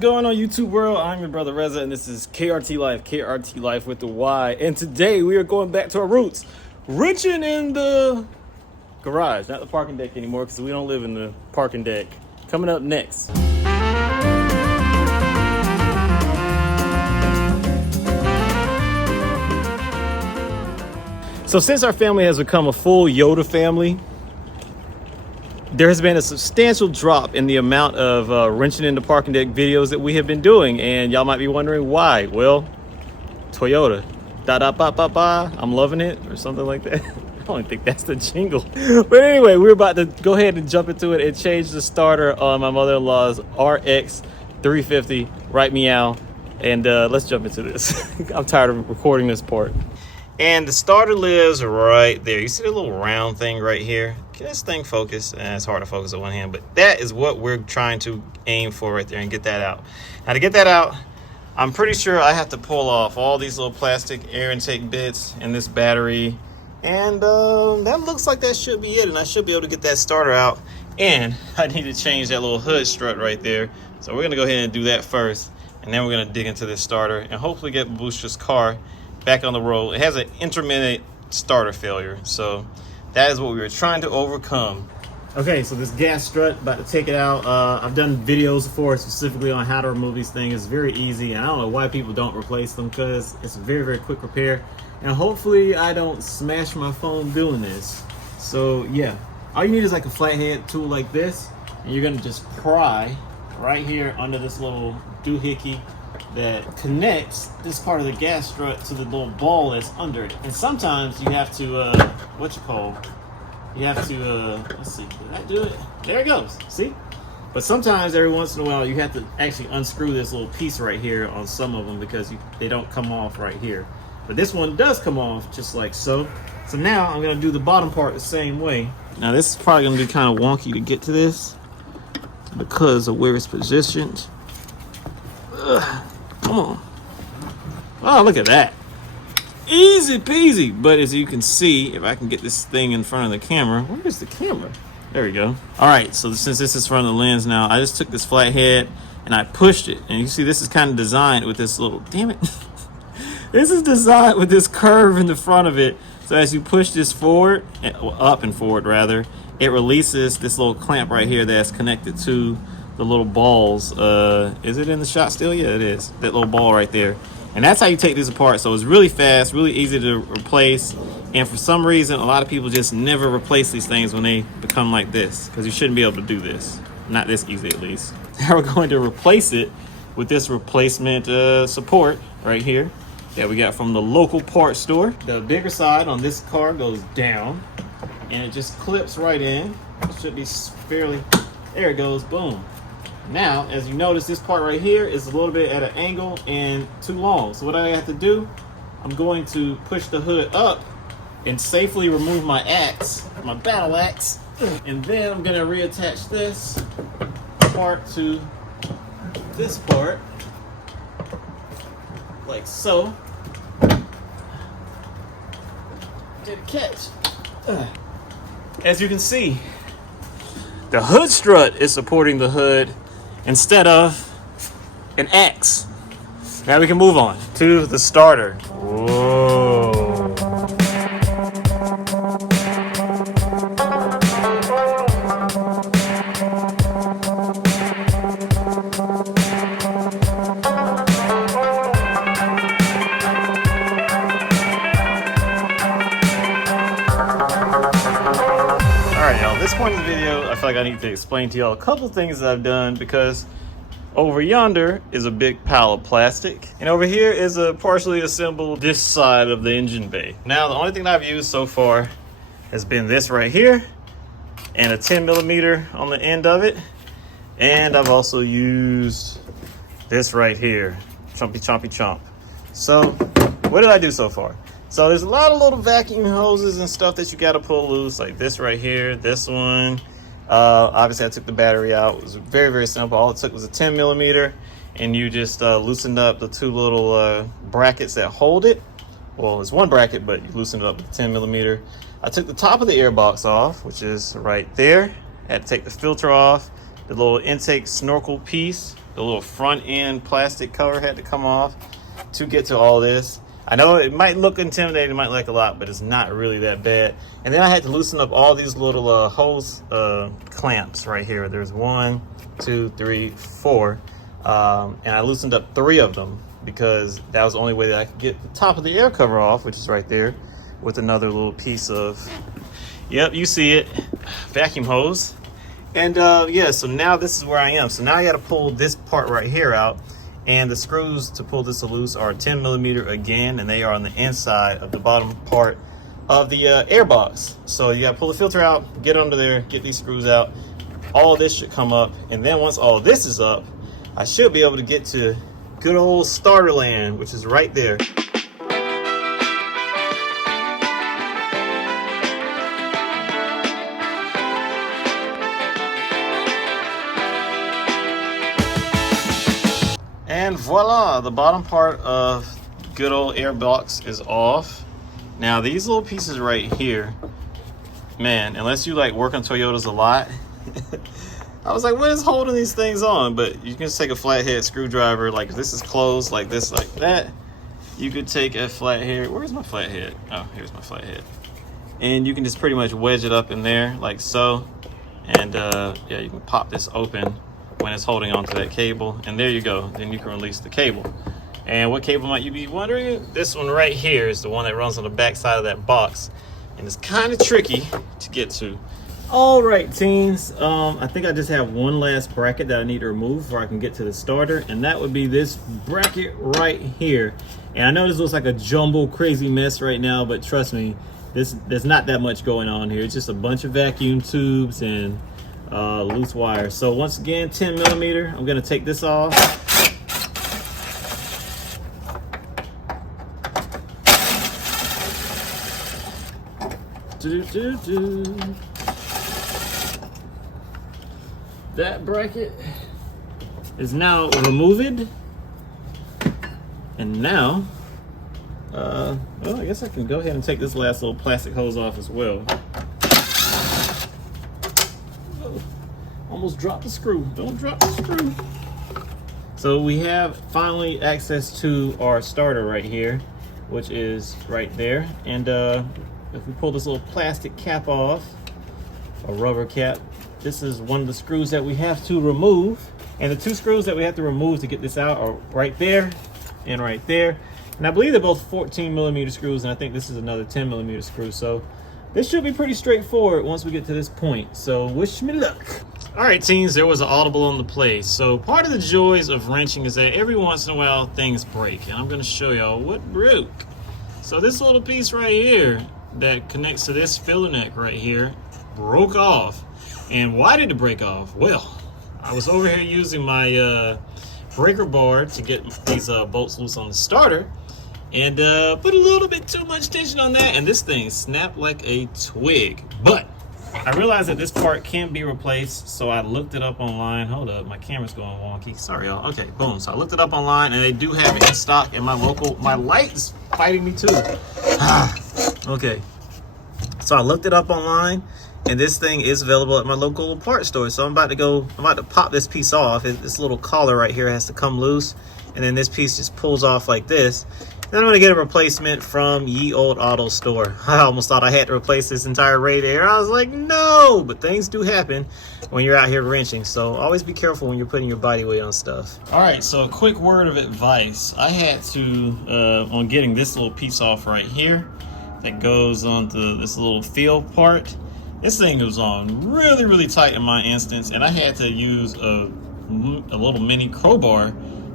going on YouTube world? I'm your brother Reza, and this is KRT LYFE, KRT LYFE with the Y. And today we are going back to our roots, wrenching in the garage, not the parking deck anymore, because we don't live in the parking deck. Coming up next. So since our family has become a full Yoda family, there has been a substantial drop in the amount of wrenching in the parking deck videos that we have been doing, and y'all might be wondering why. Well, Toyota, da-da-ba-ba-ba, I'm loving it, or something like that. I don't think that's the jingle. But anyway, we're about to go ahead and jump into it and change the starter on my mother-in-law's RX 350, right meow, and let's jump into this. I'm tired of recording this part. And the starter lives right there. You see the little round thing right here? Can this thing focus? It's hard to focus with one hand, but that is what we're trying to aim for right there and get that out. Now to get that out, I'm pretty sure I have to pull off all these little plastic air intake bits and this battery. And that looks like that should be it. And I should be able to get that starter out. And I need to change that little hood strut right there. So we're gonna go ahead and do that first. And then we're gonna dig into this starter and hopefully get Babushka's car back on the road. It has an intermittent starter failure, so that is what we were trying to overcome. Okay, so this gas strut, about to take it out. I've done videos before specifically on how to remove these things. It's very easy, and I don't know why people don't replace them, because it's a very, very quick repair. And hopefully I don't smash my phone doing this. So yeah, all you need is like a flathead tool like this, and you're gonna just pry right here under this little doohickey that connects this part of the gas strut to the little ball that's under it. And sometimes you have to let's see, did I do it? There it goes, see? But sometimes every once in a while you have to actually unscrew this little piece right here on some of them, because they don't come off right here. But this one does come off just like so. So now I'm gonna do the bottom part the same way. Now this is probably gonna be kind of wonky to get to this because of where it's positioned. Ugh. Come on. Oh, look at that. Easy peasy. But as you can see, if I can get this thing in front of the camera. Where is the camera? There we go. All right, so since this is in front of the lens now, I just took this flathead and I pushed it. And you see this is kind of designed with this little, damn it. This is designed with this curve in the front of it. So as you push this forward, up and forward rather, it releases this little clamp right here that's connected to the little balls. Is it in the shot still? Yeah, it is. That little ball right there. And that's how you take these apart. So it's really fast, really easy to replace. And for some reason, a lot of people just never replace these things when they become like this, because you shouldn't be able to do this. Not this easy, at least. Now we're going to replace it with this replacement support right here that we got from the local parts store. The bigger side on this car goes down, and it just clips right in. It should be fairly, there it goes, boom. Now, as you notice, this part right here is a little bit at an angle and too long. So what I have to do, I'm going to push the hood up and safely remove my axe, my battle axe. And then I'm gonna reattach this part to this part, like so. Did a catch. As you can see, the hood strut is supporting the hood instead of an axe. Now we can move on to the starter. Whoa. Alright, y'all, at this point in the video, I feel like I need to explain to y'all a couple things that I've done, because over yonder is a big pile of plastic, and over here is a partially assembled this side of the engine bay. Now, the only thing that I've used so far has been this right here, and a 10mm on the end of it, and I've also used this right here, chompy chompy chomp. So, what did I do so far? So there's a lot of little vacuum hoses and stuff that you got to pull loose, like this right here, this one. Obviously I took the battery out. It was very, very simple. All it took was a 10mm, and you just loosened up the two little brackets that hold it. Well, it's one bracket, but you loosened it up with 10mm. I took the top of the airbox off, which is right there. I had to take the filter off, the little intake snorkel piece The little front end plastic cover had to come off to get to all this. I know it might look intimidating, it might look a lot, but it's not really that bad. And then I had to loosen up all these little hose clamps right here. There's 1, 2, 3, 4. And I loosened up 3 of them because that was the only way that I could get the top of the air cover off, which is right there, with another little piece of, yep, you see it, vacuum hose. And yeah, so now this is where I am. So now I got to pull this part right here out. And the screws to pull this loose are 10 millimeter again, and they are on the inside of the bottom part of the air box. So you got to pull the filter out, get under there, get these screws out. All this should come up, and then once all this is up, I should be able to get to good old starter land, which is right there. And voila, the bottom part of good old Airbox is off. Now these little pieces right here, man, unless you like work on Toyotas a lot, I was like, what is holding these things on? But you can just take a flathead screwdriver, like this is closed, like this, like that. You could take a flathead, where's my flathead? Oh, here's my flathead. And you can just pretty much wedge it up in there like so. And yeah, you can pop this open when it's holding onto that cable, and there you go. Then you can release the cable. And what cable might you be wondering? This one right here is the one that runs on the back side of that box, and it's kind of tricky to get to. All right, teens, I think I just have one last bracket that I need to remove before I can get to the starter, and that would be this bracket right here. And I know this looks like a jumble crazy mess right now, but trust me, there's not that much going on here. It's just a bunch of vacuum tubes and loose wire. So once again, 10 millimeter. I'm gonna take this off. That bracket is now removed, and now well, I guess I can go ahead and take this last little plastic hose off as well. Almost dropped the screw. Don't drop the screw. So we have finally access to our starter right here, which is right there. And if we pull this little plastic cap off, a rubber cap, this is one of the screws that we have to remove. And the 2 screws that we have to remove to get this out are right there and right there. And I believe they're both 14 millimeter screws, and I think this is another 10 millimeter screw. So this should be pretty straightforward once we get to this point. So wish me luck. All right, teens, there was an audible on the play. So part of the joys of wrenching is that every once in a while things break, and I'm gonna show y'all what broke. So this little piece right here that connects to this filler neck right here broke off. And why did it break off? Well, I was over here using my breaker bar to get these bolts loose on the starter, and put a little bit too much tension on that, and this thing snapped like a twig. But I realized that this part can be replaced, so I looked it up online. Hold up, my camera's going wonky. Sorry, y'all. Okay, boom. So I looked it up online, and they do have it in stock in my local. My light is fighting me too. Okay. So I looked it up online, and this thing is available at my local part store. So I'm about to pop this piece off. This little collar right here has to come loose, and then this piece just pulls off like this. Then I'm gonna get a replacement from Ye Old Auto Store. I almost thought I had to replace this entire radiator. I was like, no, but things do happen when you're out here wrenching. So always be careful when you're putting your body weight on stuff. All right, so a quick word of advice. I had to, on getting this little piece off right here, that goes onto this little fill part. This thing was on really, really tight in my instance, and I had to use a little mini crowbar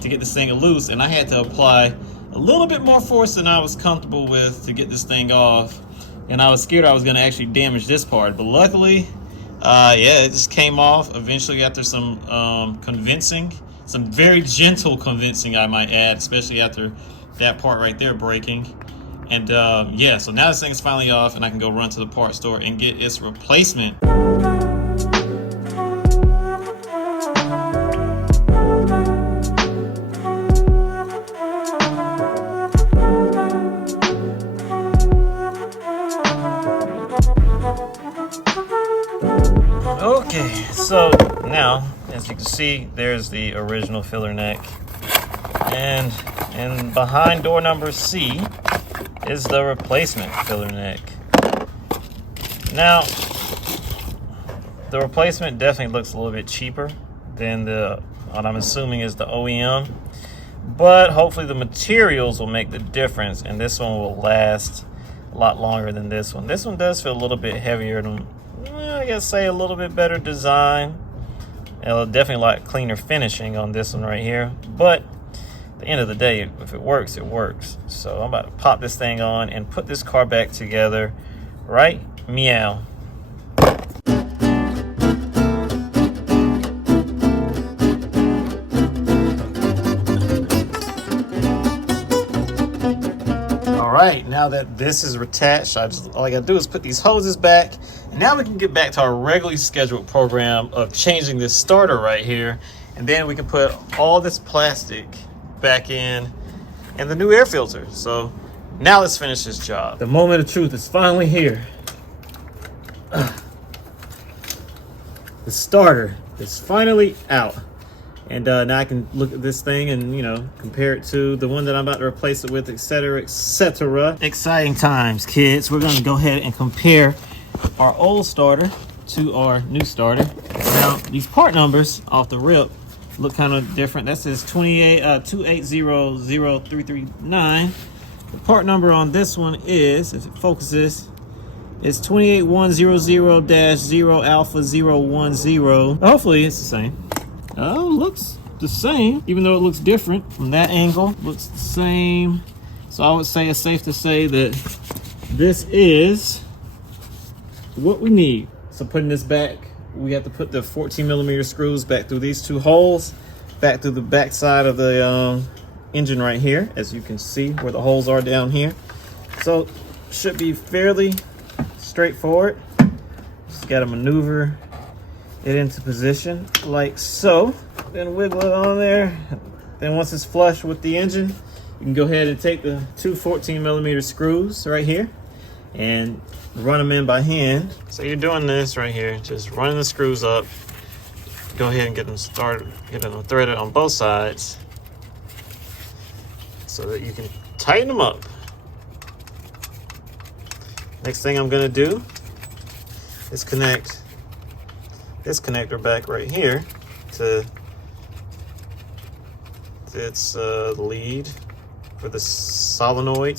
to get this thing loose, and I had to apply a little bit more force than I was comfortable with to get this thing off, and I was scared I was going to actually damage this part, but luckily yeah, it just came off eventually after some convincing, some very gentle convincing, I might add, especially after that part right there breaking. And yeah, so now this thing is finally off, and I can go run to the part store and get its replacement. Okay, so now, as you can see, there's the original filler neck. And behind door number C is the replacement filler neck. Now, the replacement definitely looks a little bit cheaper than what I'm assuming is the OEM, but hopefully the materials will make the difference, and this one will last a lot longer than this one. This one does feel a little bit heavier than, I guess, say a little bit better design. And definitely a lot cleaner finishing on this one right here, but at the end of the day, if it works, it works. So I'm about to pop this thing on and put this car back together. Right? Meow. All right, now that this is attached, all I gotta do is put these hoses back, and now we can get back to our regularly scheduled program of changing this starter right here, and then we can put all this plastic back in and the new air filter. So now let's finish this job. The moment of truth is finally here. The starter is finally out, and now I can look at this thing and, you know, compare it to the one that I'm about to replace it with, etc., etc. Exciting times, kids. We're going to go ahead and compare our old starter to our new starter. Now, these part numbers off the rip look kind of different. That says 2800339. The part number on this one is, if it focuses, it's 28100-0 alpha 010. Hopefully it's the same. Oh, looks the same, even though it looks different from that angle. Looks the same. So I would say it's safe to say that this is what we need. So putting this back, we have to put the 14mm screws back through these two holes, back through the back side of the engine right here, as you can see where the holes are down here. So should be fairly straightforward. Just got to maneuver it into position like so, then wiggle it on there. Then once it's flush with the engine, you can go ahead and take the two 14mm screws right here and run them in by hand. So you're doing this right here, just running the screws up. Go ahead and get them started, get them threaded on both sides so that you can tighten them up. Next thing I'm gonna do is connect this connector back right here to its lead for the solenoid.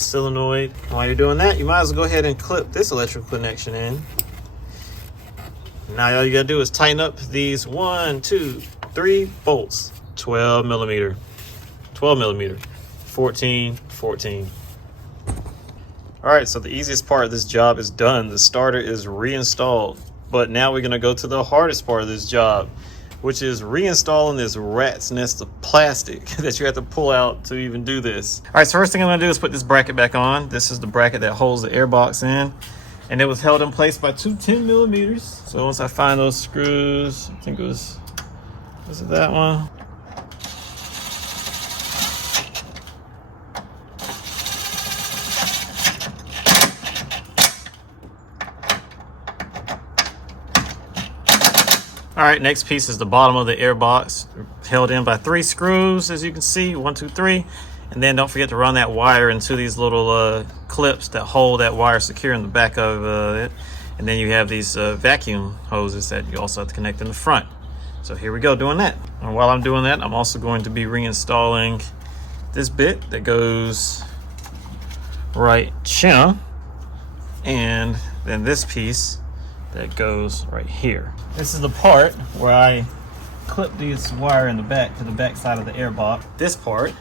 While you're doing that, you might as well go ahead and clip this electrical connection in. Now all you gotta do is tighten up these 1, 2, 3 bolts. 12mm, 14. All right, so the easiest part of this job is done. The starter is reinstalled, but now we're gonna go to the hardest part of this job, which is reinstalling this rat's nest of plastic that you have to pull out to even do this. All right, so first thing I'm gonna do is put this bracket back on. This is the bracket that holds the airbox in, and it was held in place by two 10mm. So once I find those screws, I think was it that one? All right, next piece is the bottom of the airbox, held in by 3 screws, as you can see, 1, 2, 3. And then don't forget to run that wire into these little clips that hold that wire secure in the back of it. And then you have these vacuum hoses that you also have to connect in the front. So here we go, doing that. And while I'm doing that, I'm also going to be reinstalling this bit that goes right here, and then this piece that goes right here. This is the part where I clip this wire in the back to the back side of the airbox. This part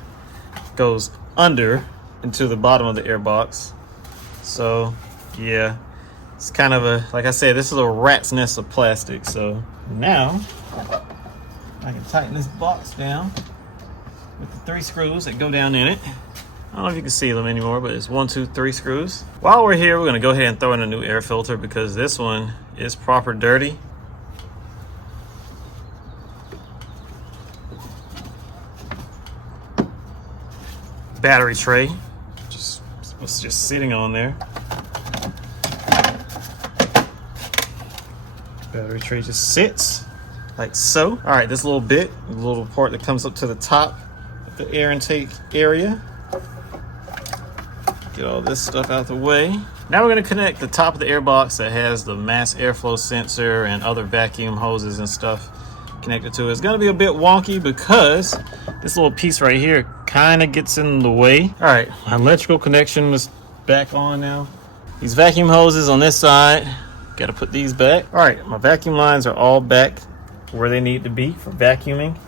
goes under into the bottom of the airbox. So yeah, it's kind of a, like I said, this is a rat's nest of plastic. So now I can tighten this box down with the 3 screws that go down in it. I don't know if you can see them anymore, but it's 1, 2, 3 screws. While we're here, we're gonna go ahead and throw in a new air filter because this one is proper dirty. Battery tray was just sitting on there. Battery tray just sits. like so. All right, this little bit, the little part that comes up to the top of the air intake area. Get all this stuff out the way. Now we're going to connect the top of the airbox that has the mass airflow sensor and other vacuum hoses and stuff connected to it. It's going to be a bit wonky because this little piece right here kind of gets in the way. All right, my electrical connection is back on now. These vacuum hoses on this side, got to put these back. All right, my vacuum lines are all back where they need to be for vacuuming.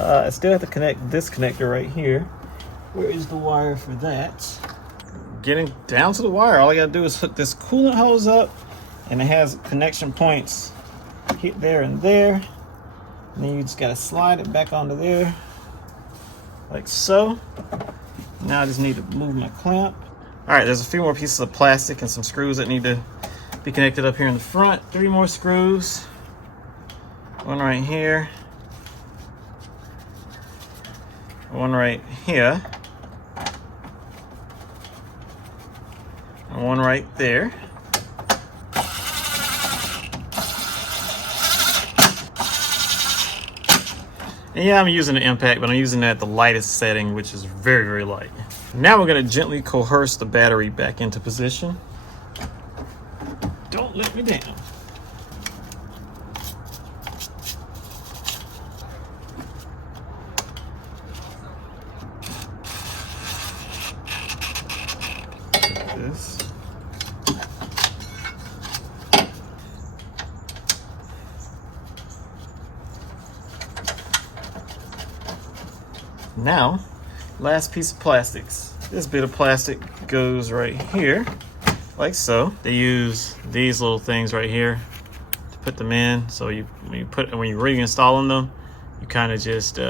I still have to connect this connector right here. Where is the wire for that? Getting down to the wire, all I gotta do is hook this coolant hose up, and it has connection points hit there and there, and then you just gotta slide it back onto there like so. Now I just need to move my clamp. All right, there's a few more pieces of plastic and some screws that need to be connected up here in the front. 3 more screws, one right here, one right here, and one right there. And yeah, I'm using the impact, but I'm using that at the lightest setting, which is very, very light. Now we're gonna gently coerce the battery back into position. Don't let me down. This. Now, last piece of plastics. This bit of plastic goes right here, like so. They use these little things right here to put them in. So when you're reinstalling them, you kind of just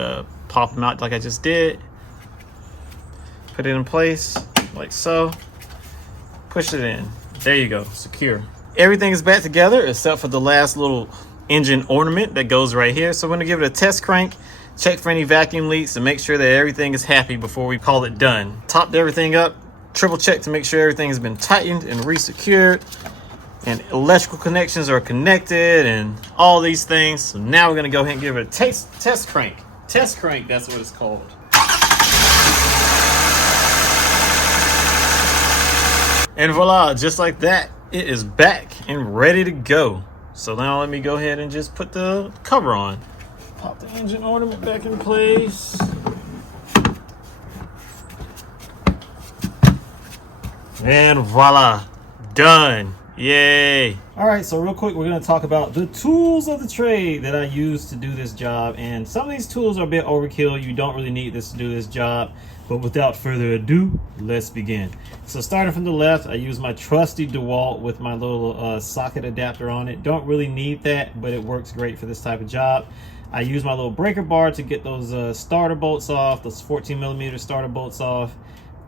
pop them out like I just did. Put it in place, like so. Push it in. There you go, secure. Everything is back together except for the last little engine ornament that goes right here. So we're gonna give it a test crank, check for any vacuum leaks, and make sure that everything is happy before we call it done. Topped everything up, triple check to make sure everything has been tightened and resecured, and electrical connections are connected and all these things. So now we're gonna go ahead and give it a test crank. Test crank, that's what it's called. And voila, just like that, it is back and ready to go. So now let me go ahead and just put the cover on. Pop the engine ornament back in place. And voila, done. Yay. All right, so real quick, we're gonna talk about the tools of the trade that I use to do this job. And some of these tools are a bit overkill. You don't really need this to do this job. But without further ado, let's begin. So starting from the left, I use my trusty DeWalt with my little socket adapter on it. Don't really need that, but it works great for this type of job. I use my little breaker bar to get those starter bolts off, those 14mm starter bolts off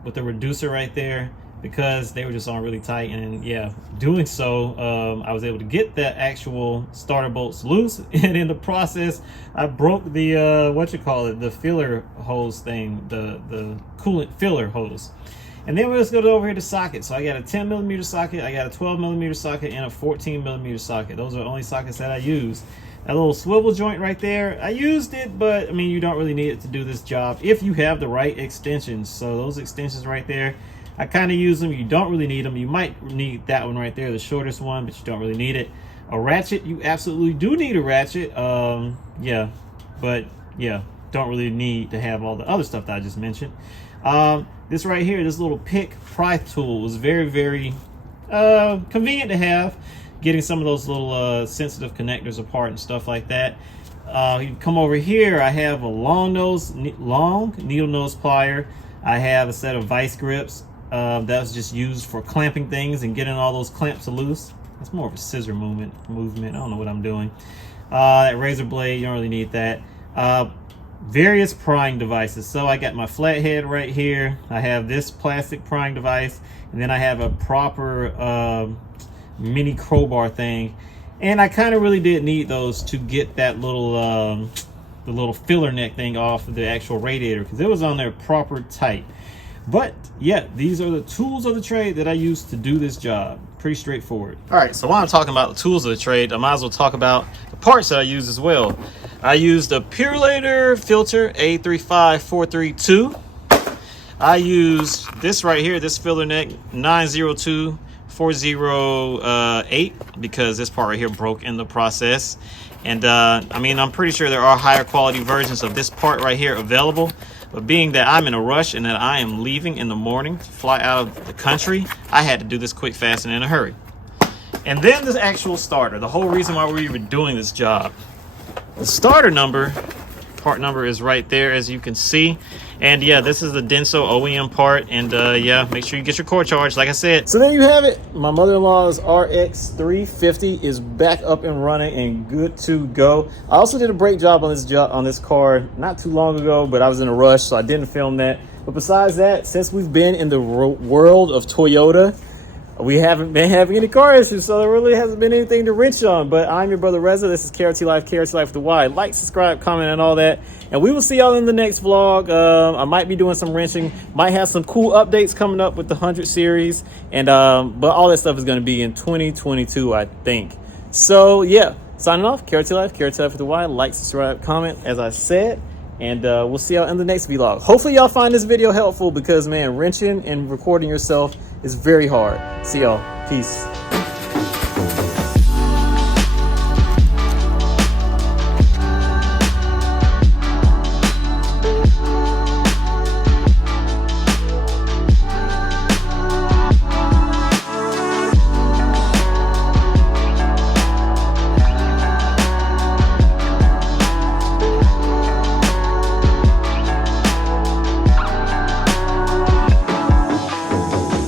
with the reducer right there, because they were just on really tight. And yeah, doing so, I was able to get the actual starter bolts loose, and in the process I broke the the filler hose thing, the coolant filler hose. And then let's go over here to sockets. So I got a 10mm socket, I got a 12mm socket, and a 14mm socket. Those are the only sockets that I use. That little swivel joint right there, I used it, but I mean, you don't really need it to do this job if you have the right extensions. So those extensions right there, I kind of use them. You don't really need them. You might need that one right there, the shortest one, but you don't really need it. A ratchet, you absolutely do need a ratchet. Yeah, but yeah, don't really need to have all the other stuff that I just mentioned. This right here, this little pick pry tool was very, very convenient to have. Getting some of those little sensitive connectors apart and stuff like that. You come over here, I have a long needle nose plier. I have a set of vice grips. That was just used for clamping things and getting all those clamps loose. That's more of a scissor movement. I don't know what I'm doing. That razor blade, you don't really need that. Various prying devices. So I got my flathead right here. I have this plastic prying device, and then I have a proper mini crowbar thing. And I kind of really did need those to get that little the little filler neck thing off of the actual radiator, because it was on there proper tight. But yeah, these are the tools of the trade that I use to do this job. Pretty straightforward. All right, so while I'm talking about the tools of the trade, I might as well talk about the parts that I use as well. I used a Purelator filter A35432. I used this right here, this filler neck 902408, because this part right here broke in the process. And I mean, I'm pretty sure there are higher quality versions of this part right here available. But being that I'm in a rush and that I am leaving in the morning to fly out of the country, I had to do this quick, fast, and in a hurry. And then this actual starter, the whole reason why we were doing this job. The starter number, part number is right there, as you can see. And yeah, this is the Denso OEM part. And yeah, make sure you get your core charged, like I said. So there you have it. My mother-in-law's RX 350 is back up and running and good to go. I also did a brake job on this car not too long ago, but I was in a rush, so I didn't film that. But besides that, since we've been in the world of Toyota, we haven't been having any car issues, so there really hasn't been anything to wrench on. But I'm your brother Reza. This is KRT Life, KRT Life with the Y. Like, subscribe, comment, and all that. And we will see y'all in the next vlog. I might be doing some wrenching. Might have some cool updates coming up with the 100 series. And but all that stuff is going to be in 2022, I think. So yeah, signing off. KRT Life, KRT Life with the Y. Like, subscribe, comment, as I said. And we'll see y'all in the next vlog. Hopefully y'all find this video helpful, because man, wrenching and recording yourself is very hard. See y'all. Peace.